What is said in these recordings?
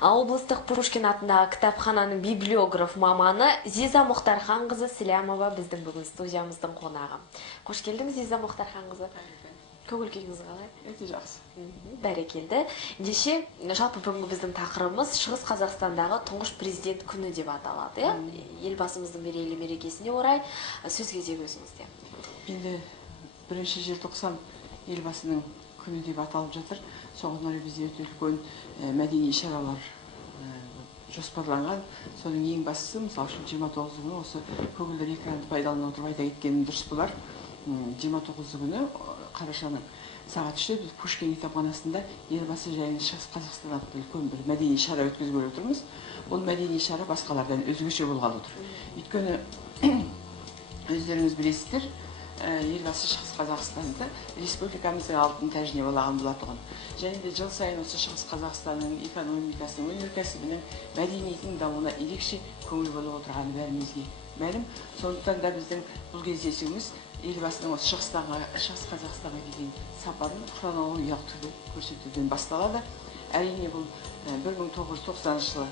Облыстық Пушкин атындағы кітапхананың библиограф маманы Зиза Мұхтарханқызы Сілямова біздің бүгін студиямыздың қонағы. Қош келдіңіз, Зиза Мұхтарханқызы. Көңіл-күйіңіз қалай? Өте жақсы. Бәрекелді. Ендеше, жалпы бүгінгі біздің тақырыбымыз Шығыс Қазақстандағы тұңғыш президент күні деп аталады. Елбасымыздың мерейлі мерекесіне орай сөз кезегі өзіңізде. Енді 1 желтоқсан елбасының күні деп аталып жатыр. Соған орай бізде өте үлкен мәдени шаралар жоспарланған. Соның ең бастысы, мысалы үшін 29 күні осы көгілдір экранды пайдалана отырып айта кеткенім дұрыс болар. 29 күні қарашаның сағат 3-те біз Пушкин кітапханасында елбасы жайында Шығыс Қазақстан атты үлкен бір мәдени шара өткізгелі отырмыз. Ол мәдени шара басқалардан өзгеше болғалы отыр. Өйткені өздеріңіз білесіздер, елбасы Шығыс Қазақстанды республикамыздың алтын тәжіне балаған болатұғын. Және де жыл сайын осы Шығыс Қазақстанның экономикасының, өнеркәсібінің, мәдениетінің дамуына ерекше көңіл бөліп отырғаны бәрімізге мәлім. Сондықтан да біздің бұл кездесуіміз елбасының осы Шығыс Қазақстанға деген сапарын хронологиялық түрде көрсетуден басталады. Әрине бұл 1990 жылы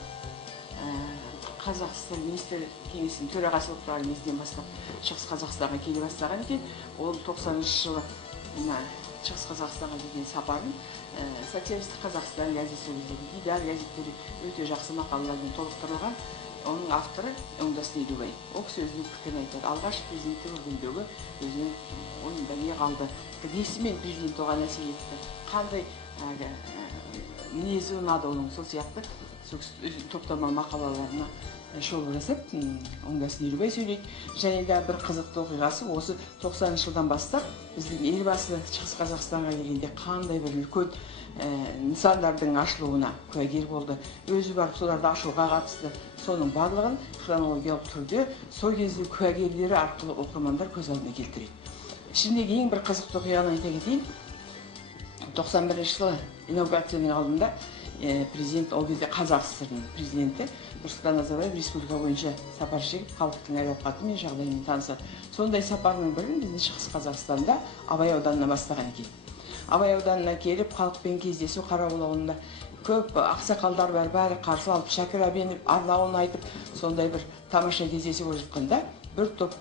Қазақстан министр кеңесінің төрағасы болып тұрған кезден бастап Шығыс Қазақстанға келе бастаған екен. Ол 90 жылы Шығыс Қазақстанға деген сапарын Социалистік Қазақстан газеті, Дидар газеттері өте жақсы мақалалармен толықтырылған. Оның авторы Оңдас Елубай. Ол кісі өзінің пікірін айтады. Алғаш президенттік көргендегі өзінің ойында не қалды? Несімен президент оған әсер етті? Қандай мінезі ұнады оның? Сол сияқты топтама мақалаларына шолу жасап, Оңдас Елубай сөйлейді. Және де бір қызықты оқиғасы осы 90 жылдан бастап біздің елбасы Шығыс Қазақстанға келгенде қандай бір үлкен нысандардың ашылуына куәгер болды. Өзі барып соларды ашуға қатысты. Соның барлығын хронологиялық түрде сол кезде куәгерлері арқылы оқырмандар көз алдына келтіреді. Ішіндегі ең бір қызықты оқиғаны айта кетейін. 91 жылы инаугурацияның алдында президент, ол кезде Қазақ ССР-ның президенті Нұрсұлтан Назарбаев республика бойынша сапар шегіп, халықтың әл-ауқаты мен жағдайымен танысады. Сондай сапарының бірін біздің Шығыс Қазақстанда Абай ауданына бастаған екен. Абай ауданына келіп, халықпен кездесу, Қарауыл ауылында көп ақсақалдар бәрі қарсы алып, шәкір әбеніп, арнауын айтып, сондай бір тамаша кездесу болып жатқанда, бір топ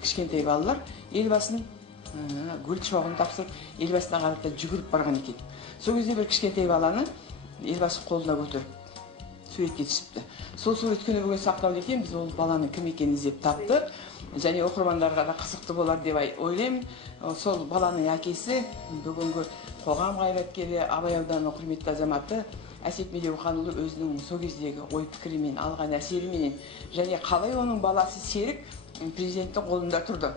кішкентай балалар елбасының гүл шоғын тапсырып, елбасына қарата жүгіріп барған екен. Сол кезде бір кішкентай баланы елбасы қолына көтеріп суретке түсіпті. Сол сурет күні бүгін сақталды екен, біз ол баланы кім екенін іздеп таптық. Және оқырмандарға да қызықты болар деп ойлаймын. Сол баланың әкесі бүгінгі қоғам қайраткері, Абай ауданының құрметті азаматы Әсет Медеуханұлы өзінің сол кездегі ой пікірімен, алған әсеріменен және қалай оның баласы Серік президенттің қолында тұрды.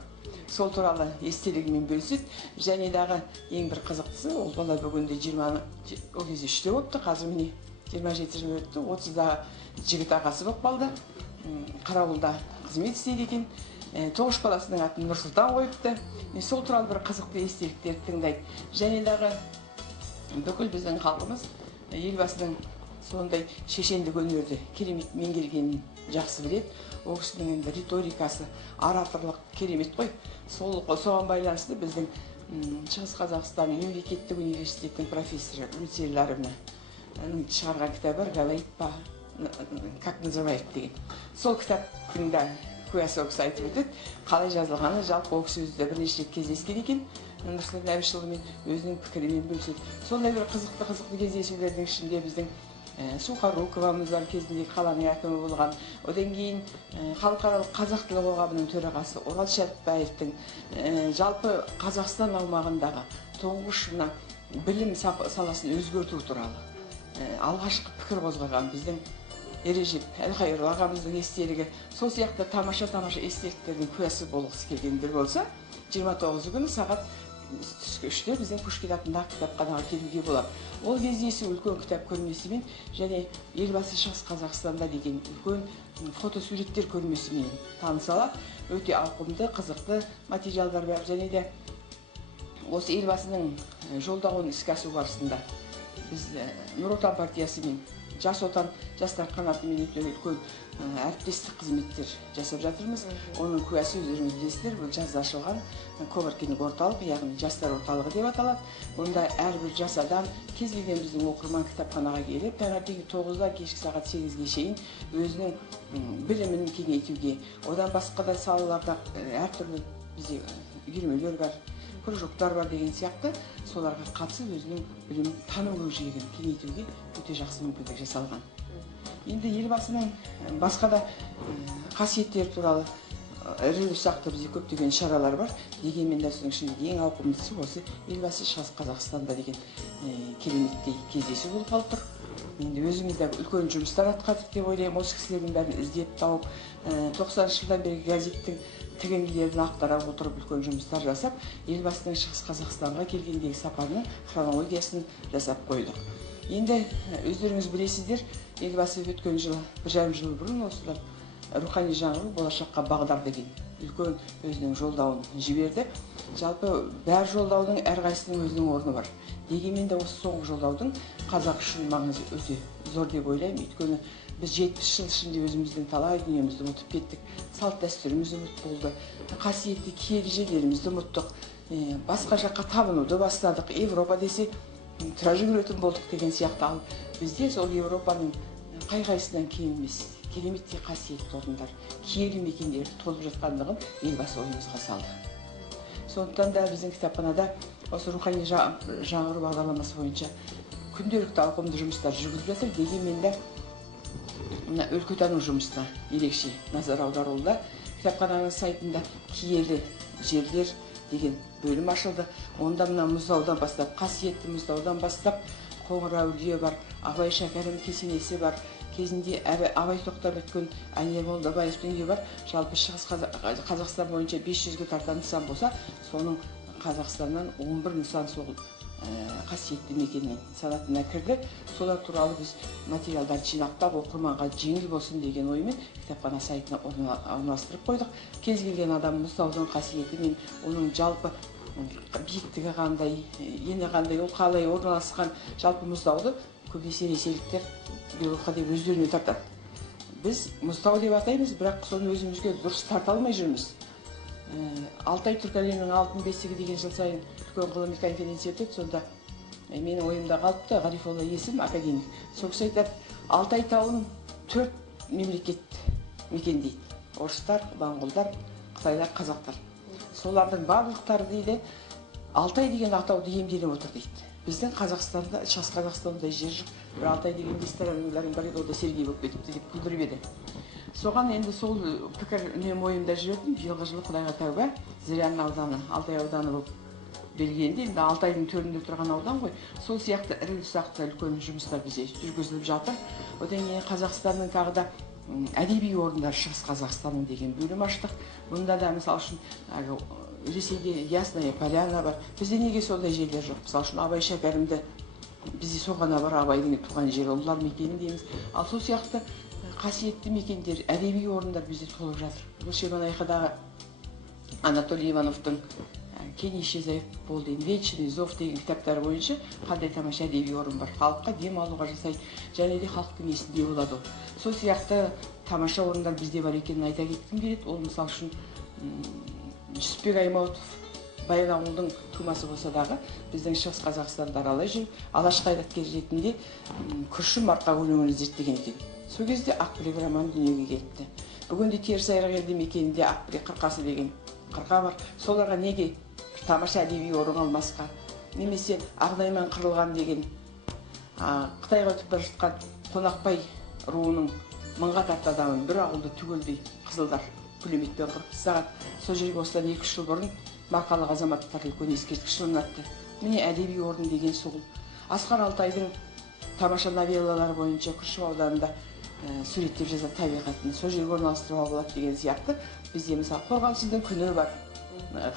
Сол туралы естелігімен бөліседі. Және дағы ең бір қызықтысы, ол бала бүгінде 20, ол кезде 3-те болыпты, қазір міне 27 жыл өтті, 30-дағы жігіт ағасы болып қалды. Қарауылда қызмет істейді екен. Тоғыш баласының атын Нұрсұлтан қойыпты. Сол туралы бір қызықты естеліктерді тыңдайды. Және дағы бүкіл біздің халқымыз елбасының сондай шешендік өнерді керемет меңгергенін жақсы біледі. Ол кісінің енді риторикасы, ораторлық керемет қой. Соған байланысты біздің Шығыс Қазақстан мемлекеттік университеттің профессоры Люция Ларевна шығарған кітабы «Говорит по как называет» деген. Сол кітаптың да куәсі ол кісі айтып өтеді. Қалай жазылғаны, жалпы ол кісі өзі бірнеше рет кездескен екен. Нұрсұлтан Әбішұлымен өзінің пікірімен бөліседі. Сондай бір қызықты кездесулердің ішінде біздің Сухоруковамыз бар, кезінде қаланың әкімі болған. Одан кейін халықаралық қазақ тілі қоғамының төрағасы Орал Шәріпбаевтың жалпы Қазақстан аумағындағы тұңғыш білім саласын өзгерту туралы алғашқы пікір қозғаған біздің Ережеп Әлқайыр ағамыздың естелігі. Сол сияқты тамаша естеліктердің куәсі болғысы келгендер болса, 29 күні сағат түскі 3-те біздің Пушкин атындағы кітапханаға келуге болады. Ол кездесу үлкен кітап көрмесімен және елбасы Шығыс Қазақстанда деген үлкен фотосуреттер көрмесімен танысалап, өте ауқымды, қызықты материалдар бар. Және де осы елбасының жолдауын іске асыру барысында біз Нұр Отан партиясы мен жас отан жастар қанатымен үлкен әріптестік қызметтер жасап жатырмыз. Оның куәсі өздеріңіз білесіздер, бұл жазда ашылған коворкинг орталық, яғни жастар орталығы деп аталады. Онда әрбір жас адам кез келген біздің оқырман кітапханаға келіп, таңертеңгі 9-да кешкі сағат 8-ге шейін өзінің білімін кеңейтуге, одан басқа да салаларда әртүрлі бізде үйірмелер бар, кружоктар бар деген сияқты, соларға қатысып өзінің білім тану көкжиегін кеңейтуге өте жақсы мүмкіндік жасалған. Енді елбасының басқа да қасиеттер туралы ірі-ұсақты бізде көптеген шаралар бар. Дегенмен де соның ішінде ең ауқымдысы осы елбасы Шығыс Қазақстанда деген кереметтей кездесу болғалы тұр. Енді өзіміз де үлкен жұмыстар атқардық деп ойлаймын. Осы кісілердің бәрін іздеп тауып, 90 жылдан бері газеттің тігінділерін ақтара отырып үлкен жұмыстар жасап, елбасының Шығыс Қазақстанға келгендегі сапарының хронологиясын жасап қойдық. Енді өздеріңіз білесіздер, елбасы өткен жылы, 1,5 жыл бұрын осылар рухани жаңғыру болашаққа бағдар деген үлкен өзінің жолдауын жіберді. Жалпы бәр жолдаудың әрқайсының өзінің орны бар. Дегенмен де осы соңғы жолдаудың қазақ үшін маңызы өте зор деп ойлаймын. Өйткені біз 70 жыл ішінде өзіміздің талай дүниемізді ұмытып кеттік, салт дәстүріміз ұмыт болды, қасиетті ережелерімізді ұмыттық, басқа жаққа табынуды бастадық. Европа десе тұра жүгіретін болдық деген сияқты. Ал бізде сол Европаның қай-қайсынан кем емес, кереметтей қасиетті орындар, киелі мекендер толып жатқандығын елбасы ойымызға салды. Сондықтан да біздің кітапханада осы рухани жаңғыру бағдарламасы бойынша күнделікті ауқымды жұмыстар жүргізіліп жатыр. Дегенмен де өлкетану жұмысына ерекше назар аударылуда. Кітапхананың сайтында киелі жерлер деген бөлім ашылды. Онда мына Мұздаудан бастап, қасиетті Мұздаудан бастап, Қоңыр-Әулие бар, Абай Шәкәрім кесенесі бар, кезінде Абай тоқтап өткен Әнер Молдабаевтың үйі бар. Жалпы Шығыс Қазақстан бойынша 500-ге тарта нысан болса, соның Қазақстаннан 11 нысан сол қасиетті мекеннің санатына кірді. Солар туралы біз материалдар жинақтап, оқырманға жеңіл болсын деген оймен кітапхана сайтына орналастырып қойдық. Кез келген адам Мұздаудің қасиеті мен оның жалпы биіктігі қандай, ені қандай, ол қалай орналасқан, жалпы Мұздауды көбінесе ресейліктер белорусқа деп өздеріне тартады. Біз Мұздау деп атаймыз, бірақ соны өзімізге дұрыс тарта алмай жүрміз. Алтай түркі әлемінің алтын бесігі деген жыл сайын үлкен ғылыми конференция өтеді. Сонда менің ойымда қалыпты, Ғарифолла есім академик. Сол кісі айтады, Алтай тауын 4 мемлекет мекендейді. Орыстар, моңғолдар, қытайлар, қазақтар. Солардың барлықтары дейді, Алтай деген атауды иемденіп отыр дейді. Біздің Қазақстанда, Шығыс Қазақстанда жер жоқ. Бір Алтай деген ресторанларың бар еді, ода Сергей болып кетіпті деп күлдіріп еді. Соған енді сол пікір үнемі ойымда жүретін. Биылғы жылы Құдайға тәуба, Зырян ауданы, Алтай ауданы болып белгіленді. Енді Алтайдың төрінде тұрған аудан ғой. Сол сияқты ірі-ұсақты үлкен жұмыстар бізде жүргізіліп жатыр. Одан кейін Қазақстанның тағы да әдеби орындар Шығыс Қазақстанның деген бөлім аштық. Бұнда да мысалы үшін Ресейде Ясная Поляна бар. Бізде неге сондай жерлер жоқ? Мысалы үшін Абай Шәкәрімді бізде соғана бар, Абайдың туған жері, ұлылар мекені дейміз. Ал сол сияқты қасиетті мекендер, әдеби орындар бізде толып жатыр. Бұл Шемонайхадағы Анатолий Ивановтың Кен исчезает болды, Вечный зов деген кітаптары бойынша қандай тамаша әдеби орын бар. Халыққа дем алуға жасайды, және де халықтың есінде болады ол. Сол сияқты тамаша орындар бізде бар екенін айта кеткім келеді. Ол мысалы үшін Жүсіпбек Аймауытов Баянауылдың тумасы болса дағы біздің Шығыс Қазақстанды аралай жүріп, алаш қайраткер ретінде күршім марқа өлеңін зерттеген екен. Сол кезде Ақбілек романы дүниеге келіпті. Бүгінде Теріс айрық елді мекенінде Ақбілек қырқасы деген қырқа бар. Соларға неге тамаша әдеби орын алмасқа, немесе Ағнайман қырылған деген Қытайға өтіп бара жатқан Қонақбай руының мыңға тарта адамын бір ауылды түгелдей қызылдар пулеметпен қырып тастаған. Сол жерге осыдан 2-3 жыл бұрын марқалық азаматтар үлкен ескерткіш орнатты. Міне әдеби орын деген сол. Асқар Алтайдың тамаша новеллалары бойынша Күршім ауданында суреттеп жазған табиғатын сол жерге орналастыруға болады деген сияқты. Бізде мысалы Қорғансыздың күні бар,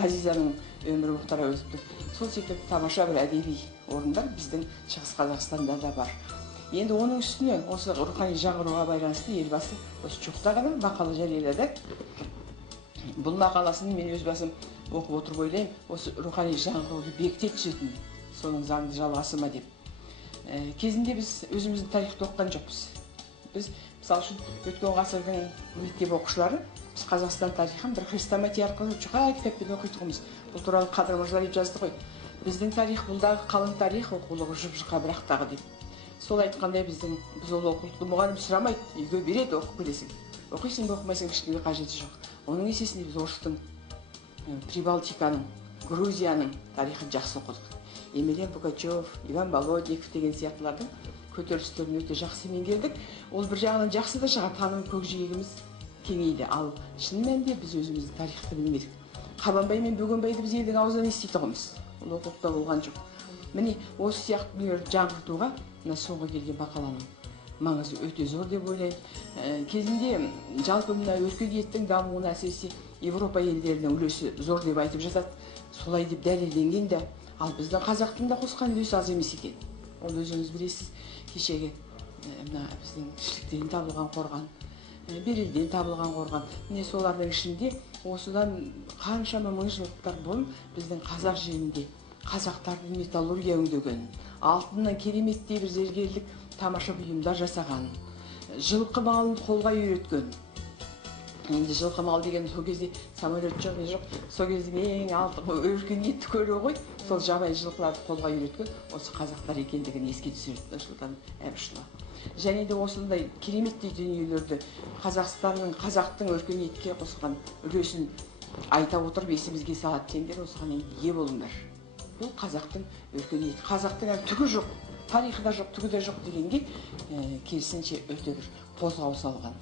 Ғазизаның өмірі Мұхтар Әуезовтың. Сол секілді тамаша бір әдеби орындар біздің Шығыс Қазақстанда да бар. Енді оның үстіне осы рухани жаңғыруға байланысты елбасы осы жуықта ғана мақала жариялады. Бұл мақаласын мен өз басым оқып отырып ойлаймын, осы рухани жаңғыруды бекіте түсетін соның заңды жалғасы ма деп. кезінде біз өзіміздің тарихты оқыған жоқпыз. Біз мысалы үшін өткен ғасырдың мектеп оқушылары біз Қазақстан тарихын бір хрестоматия арқылы жұқа кітаппен оқитұғымыз. Бұл туралы Қадыр Мырзалиев жазды ғой. Біздің тарих бұлдағы қалың тарих, оқулығы жұп-жұқа бірақтағы деп. Сол айтқандай біз ол оқулықты мұғалім сұрамайды, үйге береді, оқып келесің. Оқисың ба оқымайсың ешкімге қажеті жоқ. Оның есесінде біз орыстың, Прибалтиканың, Грузияның тарихын жақсы оқыдық. Емельян Пугачев, Иван Болотников деген сияқтылардың көтерілістерін өте жақсы меңгердік. Ол бір жағынан жақсы да шығар, таным көкжиегіміз кеңейді. Ал шын мәнінде біз өзіміздің тарихты білмедік. Қабанбай мен Бөгенбайды біз елдің аузынан еститұғымыз. Ол оқулықта болған жоқ. Міне осы сияқты дүниелерді жаңғыртуға мына соңғы келген мақаланың маңызы өте зор деп ойлаймын. Кезінде жалпы мына өркениеттің дамуына әсіресе Европа елдерінің үлесі зор деп айтып жатады. Солай деп дәлелденген де, ал біздің қазақтың да қосқан үлесі аз емес екен. Ол өзіңіз білесіз, кешегі мына біздің Шіліктен табылған қорған, Берелден табылған қорған. Міне солардың ішінде осыдан қаншама мың жылдар бұрын біздің қазақ жерінде қазақтардың металлургия өңдеген, алтыннан кереметтей бір зергерлік тамаша бұйымдар жасаған, жылқы малын қолға үйреткен. Енді жылқы мал деген сол кезде самолет жоқ, не жоқ. Сол кездің ең алтын өркениетті көрі ғой. Сол жабайы жылқыларды қолға үйреткен осы қазақтар екендігін еске түсіреді Нұрсұлтан Әбішұлы. Және де осындай кереметтей дүниелерді қазақтың өркениетке қосқан үлесін айта отырып есімізге салады дегендер осыған ие болыңдар. Бұл қазақтың өркениеті, қазақтың түгі жоқ, тарихы да жоқ, түгі де жоқ дегенге керісінше өте бір қозғау салған.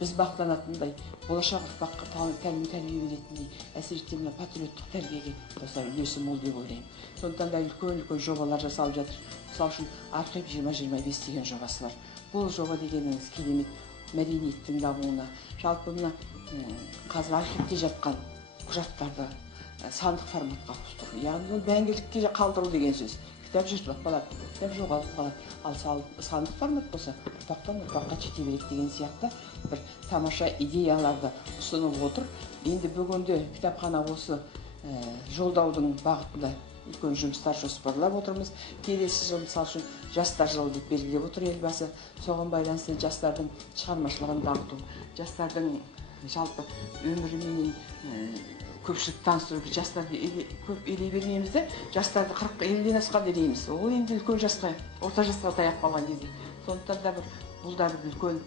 Біз мақтанатындай, болашақ ұрпаққа тәрбие беретіндей, әсіресе мына патриоттық тәрбиеге қосар үлесі мол деп ойлаймын. Сондықтан да үлкен жобалар жасалып жатыр. Мысалы үшін Архив 2025 деген жобасы бар. Бұл жоба дегеніңіз керемет мәдениеттің дамуына, жалпы мына қазір архивте жатқан құжаттарды сандық форматқа ауыстыру. Яғни ол мәңгілікке қалдыру деген сөз. Кітап жыртылып қалады, кітап жоғалып қалады. Ал сандық формат болса, ұрпақтан ұрпаққа жете береді деген сияқты бір тамаша идеяларды ұсынып отыр. Енді бүгінде кітапхана осы жолдаудың бағытында үлкен жұмыстар жоспарлап отырмыз. Келесі жыл мысалы үшін жастар жылы деп белгілеп отыр елбасы. Соған байланысты жастардың шығармашылығын дамыту, жастардың жалпы өмірімен көпшілік таныстыру. Жастарды көп елей бермейміз де, жастарды 40-50-ден асқан елейміз. Ол енді үлкен жасқа, орта жасқа таяп қалған кезде. Сондықтан да бұл да бір үлкен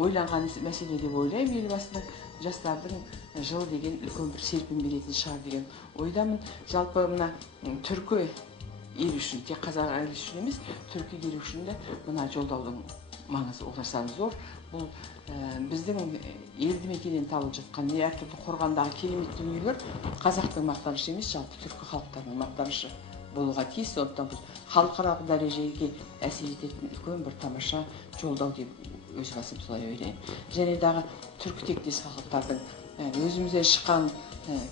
ойланған мәселе деп ойлаймын. Елбасының жастардың жыл деген үлкен бір серпін беретін шығар деген ойдамын. Жалпы мына түркі ел үшін, тек қазақ ел үшін емес, түркі ел үшін де мына жолдаудың маңызы орасан зор. Бұл біздің елді мекеннен табылып жатқан әртүрлі қорғандағы керемет дүниелер қазақтың мақтанышы емес, жалпы түркі халықтарының мақтанышы болуға тиіс. Сондықтан бұл халықаралық дәрежеге әсер ететін үлкен бір тамаша жолдау деп өз басым солай ойлаймын. Және дағы түркі тектес халықтардың өзімізден шыққан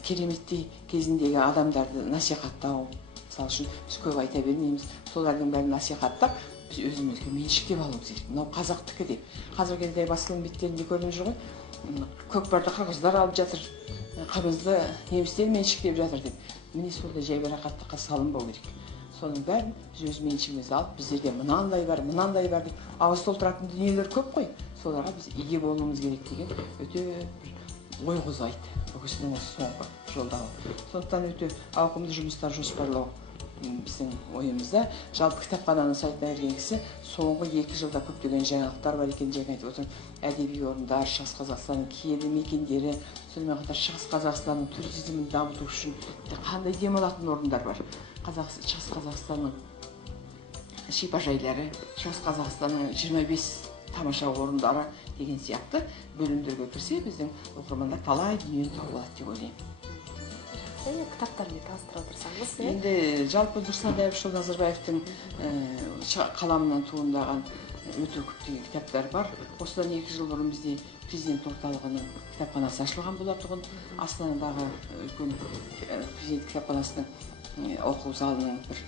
кереметтей кезіндегі адамдарды насихаттау. Мысалы үшін біз көп айта бермейміз, солардың бәрін насихаттап біз өзімізге меншіктеп алуымыз керек. Мынау қазақтікі деп. Қазіргі кезде басылым беттерінде көрініп жүр ғой. Көкпарды қырғыздар алып жатыр, қымызды немістер меншіктеп жатыр деп. Міне сондай жайбарақаттыққа салынбау керек. Соның бәрін біз өз меншігімізді алып, біздерде мынандай бар деп ауыз толтыратын дүниелер көп қой. Соларға біз ие болуымыз керек деген өте ой қозғайды. Бұл кісінің осы соңғы жолдауы. Сондықтан өте ауқымды жұмыстар жоспарлау біздің ойымызда. Жалпы кітапхананың сайтына кірген кісі соңғы 2 жылда көптеген жаңалықтар бар екен, жаңа айтып отырмын. Әдеби орындар, Шығыс Қазақстанның киелі мекендері, сонымен қатар Шығыс Қазақстанның туризмін дамыту үшін қандай демалатын орындар бар. Шығыс Қазақстанның шипажайлары, Шығыс Қазақстанның 25 тамаша орындары деген сияқты бөлімдерге кірсе, біздің оқырмандар талай дүниені тауып алады деп ойлаймын. Кітаптармен таныстыра отырсаңыз, енді жалпы Нұрсұлтан Әбішұлы Назарбаевтың қаламынан туындаған өте көптеген кітаптар бар. Осыдан 2 жыл бұрын бізде президент орталығының кітапханасы ашылған болатын. Астанадағы үлкен президент кітапханасының оқу залының бір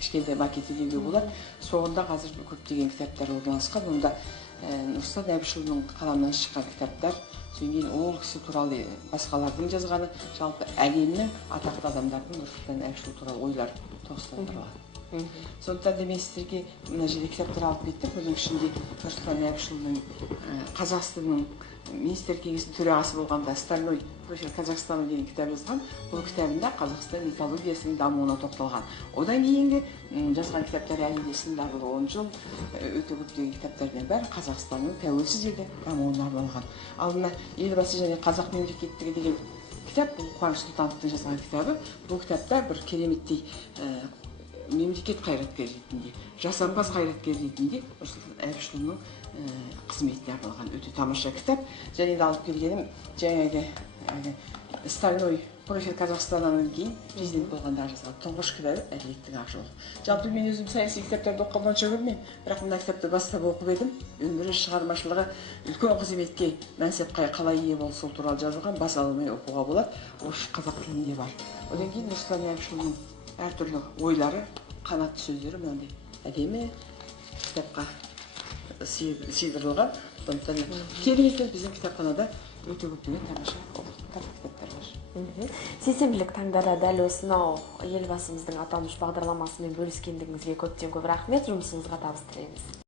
кішкентай макеті деуге болады. Соғында қазір көптеген кітаптар орналасқан. Онда Нұрсұлтан Әбішұлының қаламынан шыққан кітаптар, содан ол кісі туралы басқалардың жазғаны, жалпы әлемнің атақты адамдардың Нұрсұлтан Әбішұлы туралы ойлар тоғыстандырылған. сондықтан да мен сіздерге мына жерде кітаптар алып кеттім. Бұның ішінде Нұрсұлтан Әбішұлының Қазақстанның министр кеңесінің төрағасы болғанда «Стальной профиль Казахстана» деген кітап жазған. Бұл кітабында Қазақстан металлургиясының дамуына тоқталған. Одан кейінгі жазған кітаптар әлі есімде бұл 10 жыл өте көптеген кітаптардың бәрі Қазақстанның тәуелсіз елде дамуына арналған. Ал мына елбасы және қазақ мемлекеттігі деген кітап, бұл Қуаныш Сұлтановтың жазған кітабы. Бұл кітапта бір кереметтей мемлекет қайраткері ретінде, жасампаз қайраткер ретінде Нұрсұлтан Әбішұлының қызметіне арналған өте тамаша кітап. Және де алып келгенім жаңағы «Стальной профиль Казахстаннан» кейін президент болғанда жазған тұңғыш кітабы «Әділеттің ақ жолы». Жалпы мен өзім саяси кітаптарды оқып қанша көрмеймін, бірақ мына кітапты бастап оқып едім. Өмірі, шығармашылығы үлкен қызметке мәнсапқа қалай ие болды, сол туралы жазылған, бас алмай оқуға болады. Осы қазақ тілінде бар. Одан кейін Нұрсұлтан Әбішұлының әртүрлі ойлары, қанатты сөздері мынандай әдемі кітапқа сыйдырылған. Сондықтан келіңіздер, біздің кітапханада өте көптеген тамаша кітаптар бар. Сейсенбілік таңдара дәл осынау елбасымыздың аталмыш бағдарламасымен бөліскендігіңізге көптен көп рахмет. Жұмысыңызға табыс тілейміз.